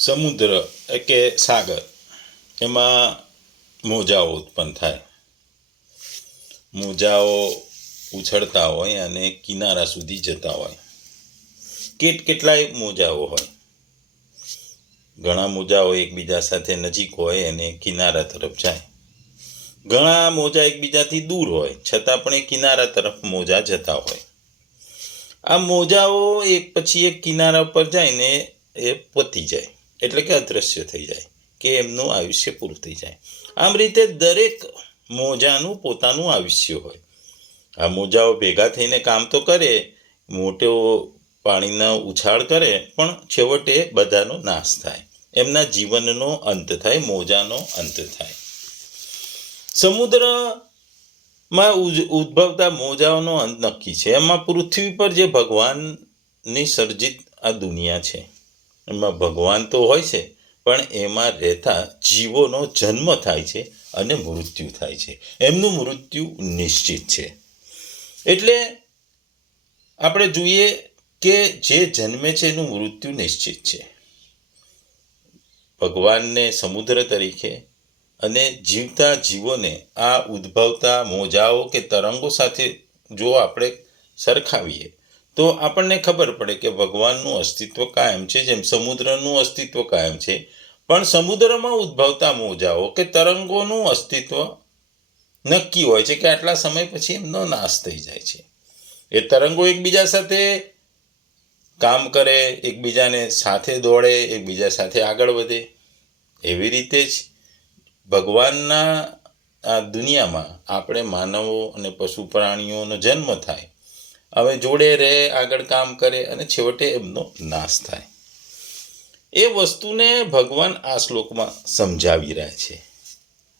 સમુદ્ર કે સાગર એમાં મોજાઓ ઉત્પન્ન થાય. મોજાઓ ઉછળતા હોય અને કિનારા સુધી જતા હોય. કેટલાય મોજાઓ હોય. ઘણા મોજાઓ એકબીજા સાથે નજીક હોય અને કિનારા તરફ જાય. ઘણા મોજા એકબીજાથી દૂર હોય છતાં પણ એ કિનારા તરફ મોજા જતા હોય. આ મોજાઓ એક પછી એક કિનારા પર જાય ને એ પતી જાય, એટલે કે અદૃશ્ય થઈ જાય, કે એમનું આયુષ્ય પૂરું થઈ જાય. આમ રીતે દરેક મોજાનું પોતાનું આયુષ્ય હોય. આ મોજાઓ ભેગા થઈને કામ તો કરે, મોટો પાણીનો ઉછાળ કરે, પણ છેવટે બધાનો નાશ થાય. એમના જીવનનો અંત થાય, મોજાનો અંત થાય. સમુદ્રમાં ઉદ્ભવતા મોજાઓનો અંત નક્કી છે. એમાં પૃથ્વી પર જે ભગવાનની સર્જિત આ દુનિયા છે, એમાં ભગવાન તો હોય છે, પણ એમાં રહેતા જીવોનો જન્મ થાય છે અને મૃત્યુ થાય છે. એમનું મૃત્યુ નિશ્ચિત છે. એટલે આપણે જોઈએ કે જે જન્મે છે એનું મૃત્યુ નિશ્ચિત છે. ભગવાનને સમુદ્ર તરીકે અને જીવતા જીવોને આ ઉદ્ભવતા મોજાઓ કે તરંગો સાથે જો આપણે સરખાવીએ તો આપણને ખબર પડે કે ભગવાનનું અસ્તિત્વ કાયમ છે. જેમ સમુદ્રનું અસ્તિત્વ કાયમ છે, પણ સમુદ્રમાં ઉદ્ભવતા મોજાઓ કે તરંગોનું અસ્તિત્વ નક્કી હોય છે કે આટલા સમય પછી એમનો નાશ થઈ જાય છે. એ તરંગો એકબીજા સાથે કામ કરે, એકબીજાને સાથે દોડે, એકબીજા સાથે આગળ વધે. એવી રીતે જ ભગવાનના આ દુનિયામાં આપણે માનવો અને પશુ પ્રાણીઓનો જન્મ થાય, હવે જોડે રહે, આગળ કામ કરે અને છેવટે એમનો નાશ થાય. એ વસ્તુને ભગવાન આ શ્લોકમાં સમજાવી રહ્યા છે.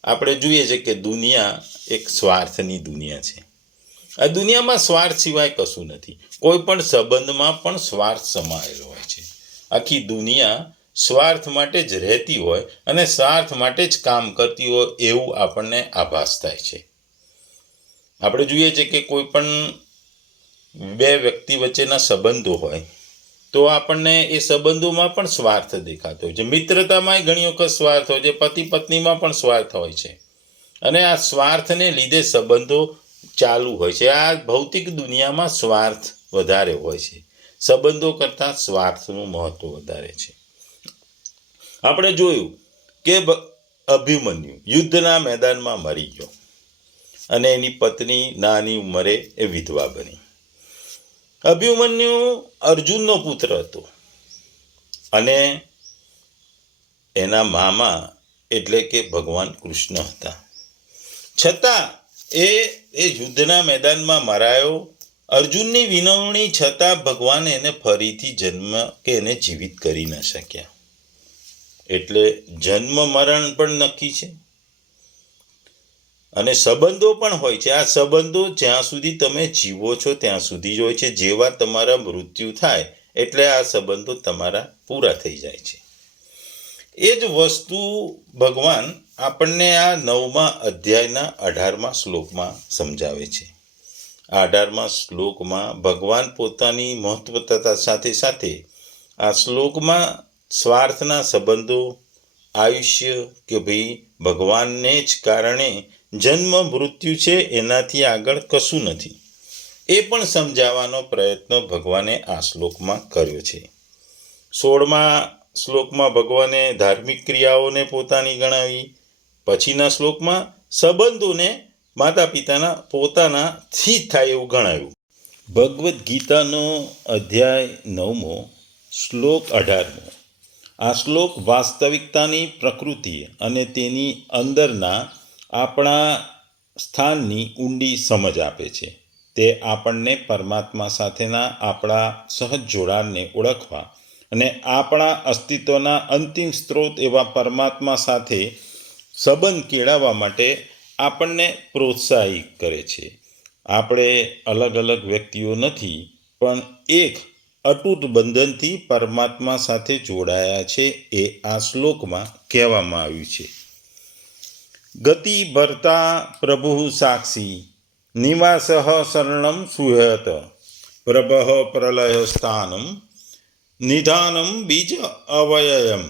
આપણે જોઈએ છે કે દુનિયા એક સ્વાર્થની દુનિયા છે. આ દુનિયામાં સ્વાર્થ સિવાય કશું નથી. કોઈ પણ સંબંધમાં પણ સ્વાર્થ સમાયેલો હોય છે. આખી દુનિયા સ્વાર્થ માટે જ રહેતી હોય અને સ્વાર્થ માટે જ કામ કરતી હોય એવું આપણને આભાસ થાય છે. આપણે જોઈએ છે કે કોઈ પણ બે વ્યક્તિ વચ્ચેના સંબંધો હોય તો આપણને એ સંબંધોમાં પણ સ્વાર્થ દેખાતો હોય છે. મિત્રતામાંય ઘણી વખત સ્વાર્થ હોય છે, પતિ પત્નીમાં પણ સ્વાર્થ હોય છે, અને આ સ્વાર્થને લીધે સંબંધો ચાલુ હોય છે. આ ભૌતિક દુનિયામાં સ્વાર્થ વધારે હોય છે. સંબંધો કરતાં સ્વાર્થનું મહત્વ વધારે છે. આપણે જોયું કે અભિમન્યુ યુદ્ધના મેદાનમાં મરી ગયો અને એની પત્ની નાની ઉંમરે એ વિધવા બની. અભિમન્યુ અર્જુનનો પુત્ર હતો અને એના મામા એટલે કે ભગવાન કૃષ્ણ હતા. છતાં એ યુદ્ધના મેદાનમાં મરાયો. અર્જુનની વિનવણી છતાં ભગવાન એને ફરીથી જન્મ કે એને જીવિત કરી ન શક્યા. એટલે જન્મ મરણ પણ નક્કી છે અને સંબંધો પણ હોય છે. આ સંબંધો જ્યાં સુધી તમે જીવો છો ત્યાં સુધી જ હોય છે. જેવા તમારા મૃત્યુ થાય એટલે આ સંબંધો તમારા પૂરા થઈ જાય છે. એ જ વસ્તુ ભગવાન આપણને આ 9મા અધ્યાયના 18મા શ્લોકમાં સમજાવે છે. આ 18મા શ્લોકમાં ભગવાન પોતાની મહત્વતા સાથે સાથે આ શ્લોકમાં સ્વાર્થના સંબંધો, આયુષ્ય કે ભાઈ ભગવાનને જ કારણે જન્મ મૃત્યુ છે, એનાથી આગળ કશું નથી, એ પણ સમજાવવાનો પ્રયત્ન ભગવાને આ શ્લોકમાં કર્યો છે. 16મા શ્લોકમાં ભગવાને ધાર્મિક ક્રિયાઓને પોતાની ગણાવી. પછીના શ્લોકમાં સંબંધોને માતા પિતાના પોતાનાથી જ થાય એવું ગણાવ્યું. ભગવદ્ ગીતાનો અધ્યાય 9મો, શ્લોક 18મો. આ શ્લોક વાસ્તવિકતાની પ્રકૃતિ અને તેની અંદરના આપણા સ્થાનની ઊંડી સમજ આપે છે. તે આપણને પરમાત્મા સાથેના આપણા સહજ જોડાણને ઓળખવા અને આપણા અસ્તિત્વના અંતિમ સ્ત્રોત એવા પરમાત્મા સાથે સંબંધ કેળવવા માટે આપણને પ્રોત્સાહિત કરે છે. આપણે અલગ અલગ વ્યક્તિઓ નથી, પણ એક અતૂટ બંધનથી પરમાત્મા સાથે જોડાયા છે, એ આ શ્લોકમાં કહેવામાં આવ્યું છે. ગતિ ભર્તા પ્રભુ સાક્ષી નિવાસ શરણમ સુહત પ્રભ પ્રલય સ્થાનમ નિધાનમ બીજ અવયયમ.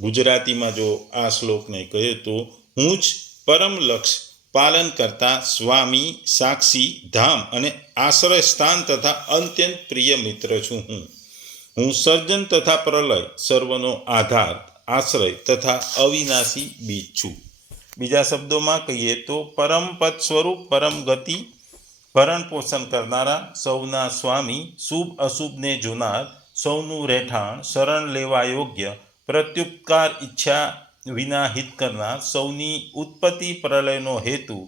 ગુજરાતીમાં જો આ શ્લોકને કહે તો હું જ પરમ લક્ષ પાલન કરતા સ્વામી સાક્ષી ધામ અને આશ્રય સ્થાન તથા અત્યંત પ્રિય મિત્ર છું. હું સર્જન તથા પ્રલય સર્વનો આધાર આશ્રય તથા અવિનાશી બીજ છું. બીજા શબ્દોમાં કહીએ તો પરમ પદ સ્વરૂપ પરમ ગતિ ભરણ પોષણ કરનારા સૌના સ્વામી શુભ અશુભને જોનાર સૌનું રહેઠાણ શરણ લેવા યોગ્ય પ્રત્યુપકાર ઈચ્છા વિના હિત કરનાર સૌની ઉત્પત્તિ પ્રલયનો હેતુ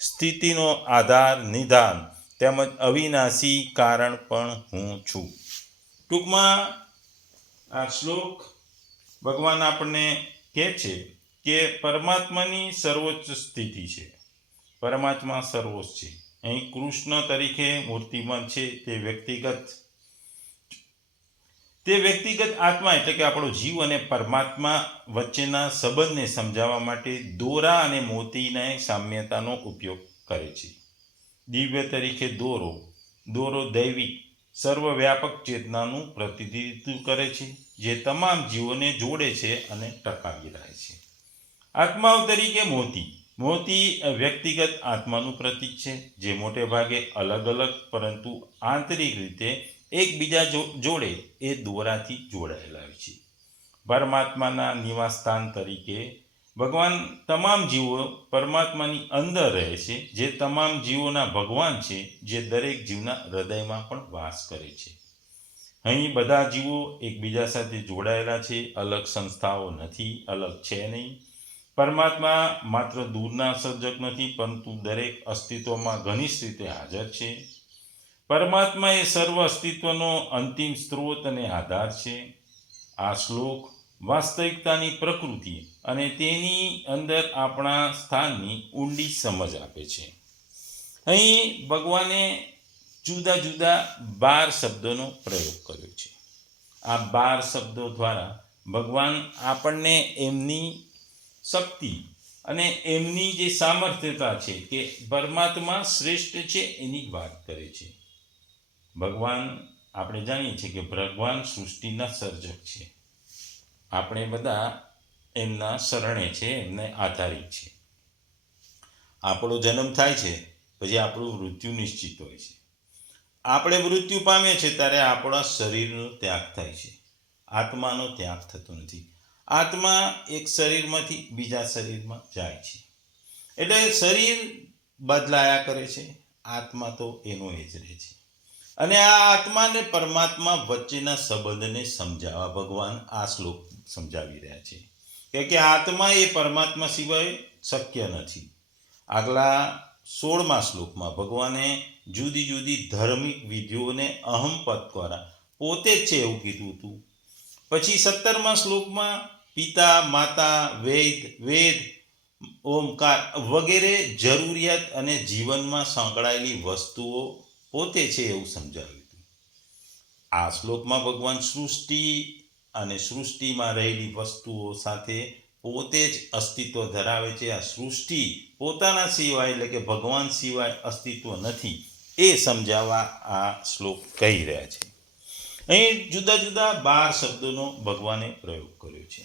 સ્થિતિનો આધાર નિધાન તેમજ અવિનાશી કારણ પણ હું છું. ટૂંકમાં આ શ્લોક ભગવાન આપણને કહે છે કે પરમાત્માની સર્વોચ્ચ સ્થિતિ છે. પરમાત્મા સર્વોચ્ચ છે. અહીં કૃષ્ણ તરીકે મૂર્તિમાન છે તે વ્યક્તિગત આત્મા એટલે કે આપણો જીવ અને પરમાત્મા વચ્ચેના સંબંધને સમજાવવા માટે દોરા અને મોતીના સામ્યતાનો ઉપયોગ કરે છે. દિવ્ય તરીકે દોરો દૈવિક સર્વવ્યાપક ચેતનાનું પ્રતિનિધિત્વ કરે છે જે તમામ જીવોને જોડે છે અને ટકાવી રહે છે. આત્માઓ તરીકે મોતી વ્યક્તિગત આત્માનું પ્રતીક છે જે મોટે ભાગે અલગ અલગ પરંતુ આંતરિક રીતે એકબીજા જોડે એ દોરાથી જોડાયેલા હોય છે. પરમાત્માના નિવાસસ્થાન તરીકે ભગવાન તમામ જીવો પરમાત્માની અંદર રહે છે જે તમામ જીવોના ભગવાન છે જે દરેક જીવના હૃદયમાં પણ વાસ કરે છે. અહીં બધા જીવો એકબીજા સાથે જોડાયેલા છે. અલગ સંસ્થાઓ નથી, અલગ છે નહીં. પરમાત્મા માત્ર દૂરના સર્જક નથી પરંતુ દરેક અસ્તિત્વમાં ઘનિષ્ઠ રીતે હાજર છે. પરમાત્મા એ સર્વ અસ્તિત્વનો અંતિમ સ્ત્રોત અને આધાર છે. આ શ્લોક વાસ્તવિકતાની પ્રકૃતિ અને તેની અંદર આપણા સ્થાનની ઊંડી સમજ આપે છે. અહીં ભગવાને જુદા જુદા 12 શબ્દોનો પ્રયોગ કર્યો છે. આ 12 શબ્દો દ્વારા ભગવાન આપણને એમની શક્તિ અને એમની જે સામર્થ્યતા છે કે પરમાત્મા શ્રેષ્ઠ છે એની વાત કરે છે. ભગવાન આપણે જાણીએ છીએ કે ભગવાન સૃષ્ટિના સર્જક છે. આપણે બધા એમના શરણે છે, એમને આધારિત છે. આપણો જન્મ થાય છે પછી આપણું મૃત્યુ નિશ્ચિત હોય છે. આપણે મૃત્યુ પામીએ છીએ ત્યારે આપણા શરીરનો ત્યાગ થાય છે. આત્માનો ત્યાગ થતો નથી. આત્મા એક શરીરમાંથી બીજા શરીરમાં જાય છે. એટલે શરીર બદલાયા કરે છે, આત્મા તો એનો એ જ રહે છે. અને આ આત્મા અને પરમાત્મા વચ્ચેના સંબંધને સમજાવવા ભગવાન આ શ્લોક સમજાવી રહ્યા છે કે આત્મા એ પરમાત્મા સિવાય શક્ય નથી. આગલા 16મા શ્લોકમાં ભગવાને જુદી જુદી ધાર્મિક વિધિઓને અહમપદ દ્વારા પોતે જ છે એવું કીધું હતું. પછી 17મા શ્લોકમાં પિતા માતા વેદ ઓમકાર વગેરે જરૂરિયાત અને જીવનમાં સંકળાયેલી વસ્તુઓ પોતે છે એવું સમજાવ્યું હતું. આ શ્લોકમાં ભગવાન સૃષ્ટિ અને સૃષ્ટિમાં રહેલી વસ્તુઓ સાથે પોતે જ અસ્તિત્વ ધરાવે છે. આ સૃષ્ટિ પોતાના સિવાય એટલે કે ભગવાન સિવાય અસ્તિત્વ નથી એ સમજાવવા આ શ્લોક કહી રહ્યા છે. અહીં જુદા જુદા 12 શબ્દોનો ભગવાને પ્રયોગ કર્યો છે.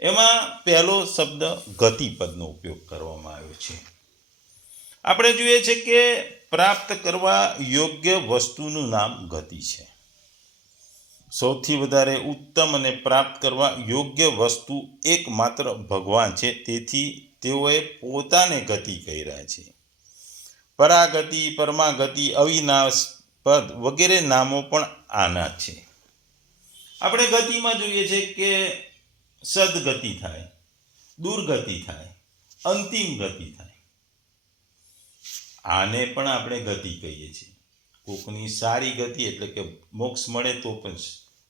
એમાં પહેલો શબ્દ ગતિપદનો ઉપયોગ કરવામાં આવ્યો છે. આપણે જોઈએ છે કે પ્રાપ્ત કરવા યોગ્ય વસ્તુનું નામ ગતિ છે. સૌથી વધારે ઉત્તમ અને પ્રાપ્ત કરવા યોગ્ય વસ્તુ એકમાત્ર ભગવાન છે. તેથી તેઓએ પોતાને ગતિ કહી રહ્યા છે. પરાગતિ, પરમાગતિ, અવિનાશ પદ વગેરે નામો પણ આના છે. આપણે ગતિમાં જોઈએ છે કે સદગતિ થાય, દુર્ગતિ થાય, અંતિમ ગતિ થાય. આને પણ આપણે ગતિ કહીએ છીએ. કોકની સારી ગતિ એટલે કે મોક્ષ મળે તો પણ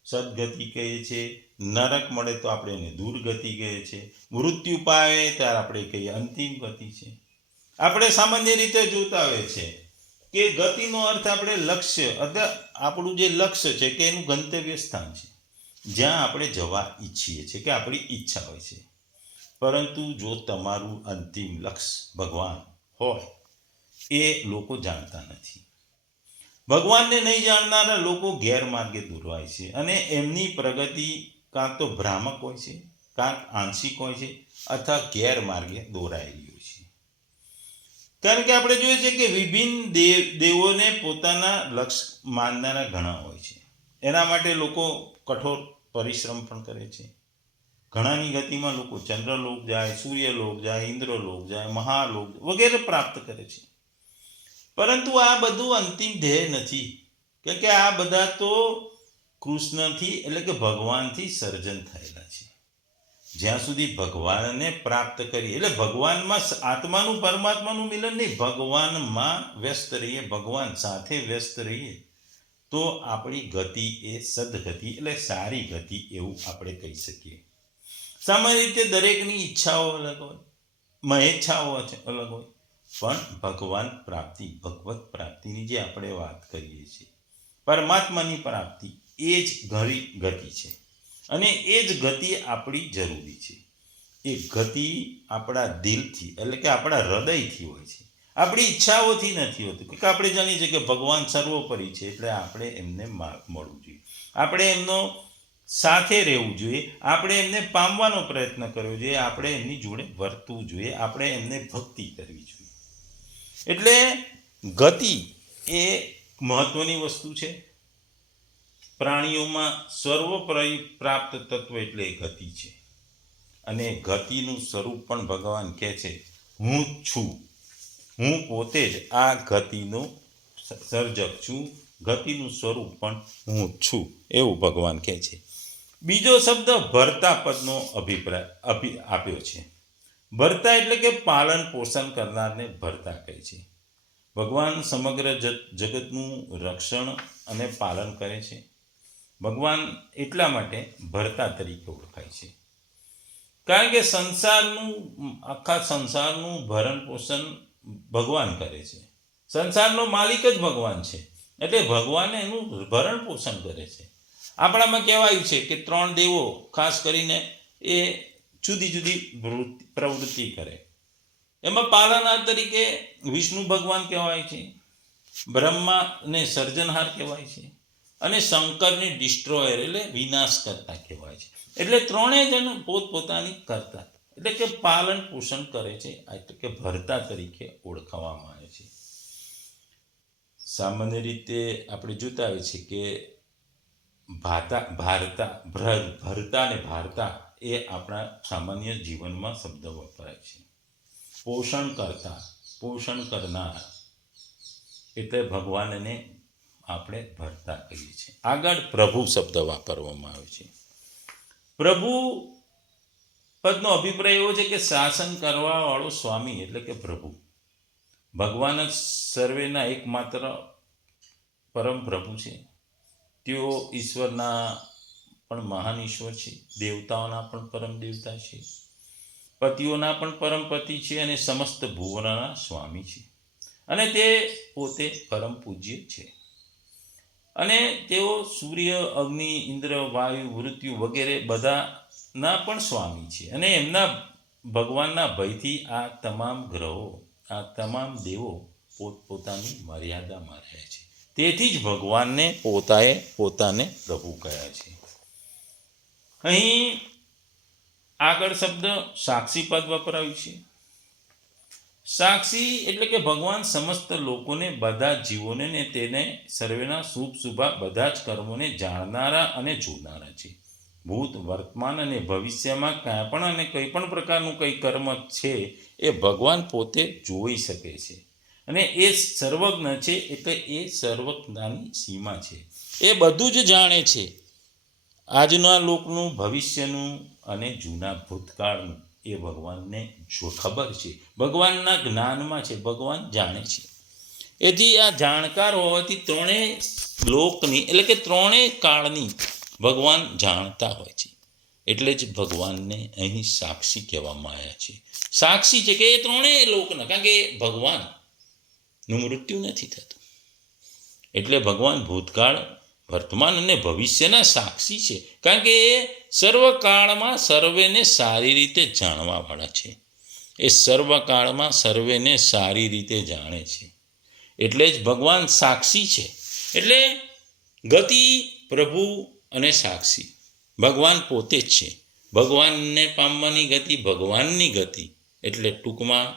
સદગતિ કહીએ છીએ. નરક મળે તો આપણે એને દુર્ગતિ કહીએ છીએ. મૃત્યુ પામે ત્યારે આપણે કહીએ અંતિમ ગતિ છે. આપણે સામાન્ય રીતે જોતા હોય છે કે ગતિનો અર્થ આપણે લક્ષ્ય અથવા આપણું જે લક્ષ્ય છે કે એનું ગંતવ્ય સ્થાન છે જ્યાં આપણે જવા ઈચ્છીએ છીએ કે આપણી ઈચ્છા હોય છે. પરંતુ જો તમારું અંતિમ લક્ષ્ય ભગવાન હોય એ લોકો જાણતા નથી. ભગવાનને નહીં જાણનારા લોકો ગેરમાર્ગે દોરવાય છે અને એમની પ્રગતિ કાં તો ભ્રામક હોય છે કાંક આંશિક હોય છે અથવા ગેરમાર્ગે દોરાયેલી હોય છે. કારણ કે આપણે જોઈએ છે કે વિભિન્ન દેવોને પોતાના લક્ષ્ય માનનારા ઘણા હોય છે. એના માટે લોકો કઠોર પરિશ્રમ પણ કરે છે. ઘણાની ગતિમાં લોકો ચંદ્રલોક જાય, સૂર્યલોક જાય, ઇન્દ્રલોક જાય, મહાલોક વગેરે પ્રાપ્ત કરે છે. પરંતુ આ બધું અંતિમ ધ્યેય નથી, કે આ બધા તો કૃષ્ણથી એટલે કે ભગવાનથી સર્જન થયેલા છે. જ્યાં સુધી ભગવાનને પ્રાપ્ત કરી એટલે ભગવાનમાં આત્માનું પરમાત્માનું મિલન નહીં, ભગવાનમાં વ્યસ્ત રહીએ, ભગવાન સાથે વ્યસ્ત રહીએ તો આપણી ગતિ એ સદગતિ એટલે સારી ગતિ એવું આપણે કહી શકીએ. સામાન્ય રીતે દરેકની ઈચ્છાઓ અલગ હોય, મહેચ્છાઓ અલગ હોય, પણ ભગવાન પ્રાપ્તિ, ભગવત પ્રાપ્તિની જે આપણે વાત કરીએ છીએ, પરમાત્માની પ્રાપ્તિ એ જ ઘણી ગતિ છે અને એ જ ગતિ આપણી જરૂરી છે. એ ગતિ આપણા દિલથી એટલે કે આપણા હૃદયથી હોય છે, આપણી ઈચ્છાઓથી નથી હોતું. કે આપણે જાણીએ છીએ કે ભગવાન સર્વોપરી છે એટલે આપણે એમને મળવું જોઈએ, આપણે એમનો સાથે રહેવું જોઈએ, આપણે એમને પામવાનો પ્રયત્ન કરવો જોઈએ, આપણે એમની જોડે વર્તવું જોઈએ, આપણે એમને ભક્તિ કરવી જોઈએ. એટલે ગતિ એ મહત્વની વસ્તુ છે. પ્રાણીઓમાં સર્વોપરી પ્રાપ્ત તત્વ એટલે ગતિ છે અને ગતિનું સ્વરૂપ પણ ભગવાન કહે છે હું છું, હું પોતે જ આ ગતિનો સર્જક છું, ગતિનું સ્વરૂપ પણ હું છું એવું ભગવાન કહે છે. બીજો શબ્દ ભરતા પદનો અભિપ્રાય આપ્યો છે. ભરતા એટલે કે પાલન પોષણ કરનારને ભરતા કહે છે. ભગવાન સમગ્ર જગતનું રક્ષણ અને પાલન કરે છે. ભગવાન એટલા માટે ભરતા તરીકે ઓળખાય છે કારણ કે આખા સંસારનું ભરણ પોષણ ભગવાન કરે છે. સંસારનો માલિક જ ભગવાન છે એટલે ભગવાન એનું ભરણ પોષણ કરે છે. આપણામાં કહેવાયું છે કે 3 દેવો ખાસ કરીને એ જુદી જુદી પ્રવૃત્તિ કરે. એમાં પાલનહાર તરીકે વિષ્ણુ ભગવાન કહેવાય છે, બ્રહ્માને સર્જનહાર કહેવાય છે અને શંકરને ડિસ્ટ્રોયર એટલે વિનાશ કરતા કહેવાય છે. એટલે 3 જણ પોતપોતાની કરતા એટલે કે પાલન પોષણ કરે છે, એટલે કે ભરતા તરીકે ઓળખવામાં આવે છે. સામાન્ય રીતે આપણે જોતા હોય છે કે ભરતા અને ભારતા એ આપણા સામાન્ય જીવનમાં શબ્દ વપરાય છે. પોષણ કરતા, પોષણ કરનાર એટલે ભગવાનને આપણે ભરતા કહીએ છીએ. આગળ પ્રભુ શબ્દ વાપરવામાં આવે છે. પ્રભુ પદનો અભિપ્રાય એવો છે કે શાસન કરવા વાળો સ્વામી એટલે કે પ્રભુ. ભગવાન જ સર્વેના એકમાત્ર પરમ પ્રભુ છે. તેઓ ઈશ્વરના પણ મહાન ઈશ્વર છે, દેવતાઓના પણ પરમ દેવતા છે, પતિઓના પણ પરમ પતિ છે અને સમસ્ત ભુવનના સ્વામી છે અને તે પોતે પરમ પૂજ્ય છે. અને તેઓ સૂર્ય, અગ્નિ, ઇન્દ્ર, વાયુ, મૃત્યુ વગેરે બધાના પણ સ્વામી છે અને એમના ભગવાનના ભયથી આ તમામ ગ્રહો, આ તમામ દેવો પોતપોતાની મર્યાદામાં રહે છે. તેથી જ ભગવાનને પોતાને પ્રભુ કહ્યા છે. અહીં આગળ શબ્દ સાક્ષી પદ વપરાયું છે. સાક્ષી એટલે કે ભગવાન સમસ્ત લોકોને, બધા જીવોને ને તેને સર્વેના શુભ શુભા બધા જ કર્મોને જાણનારા અને જોનારા છે. ભૂત, વર્તમાન અને ભવિષ્યમાં કાંઈ પણ અને કંઈ પણ પ્રકારનું કંઈ કર્મ છે એ ભગવાન પોતે જોઈ શકે છે અને એ સર્વજ્ઞ છે એટલે એ સર્વજ્ઞાની સીમા છે. એ બધું જ જાણે છે, આજના લોકનું, ભવિષ્યનું અને જૂના ભૂતકાળનું. એ ભગવાનને ખબર છે, ભગવાનના જ્ઞાનમાં છે, ભગવાન જાણે છે. એથી આ જાણકાર હોવાથી 3 લોકની એટલે કે 3 કાળની ભગવાન જાણતા હોય છે. એટલે જ ભગવાનને અહીં સાક્ષી કહેવામાં આવ્યા છે. સાક્ષી છે કે એ 3 લોકના, કારણ કે ભગવાનનું મૃત્યુ નથી થતું એટલે ભગવાન ભૂતકાળ, વર્તમાન અને ભવિષ્યના સાક્ષી છે કારણ કે એ સર્વકાળમાં સર્વેને સારી રીતે જાણવાવાળા છે. એ સર્વકાળમાં સર્વેને સારી રીતે જાણે છે એટલે જ ભગવાન સાક્ષી છે. એટલે ગતિ, પ્રભુ અને સાક્ષી ભગવાન પોતે જ છે. ભગવાનને પામવાની ગતિ ભગવાનની ગતિ એટલે ટૂંકમાં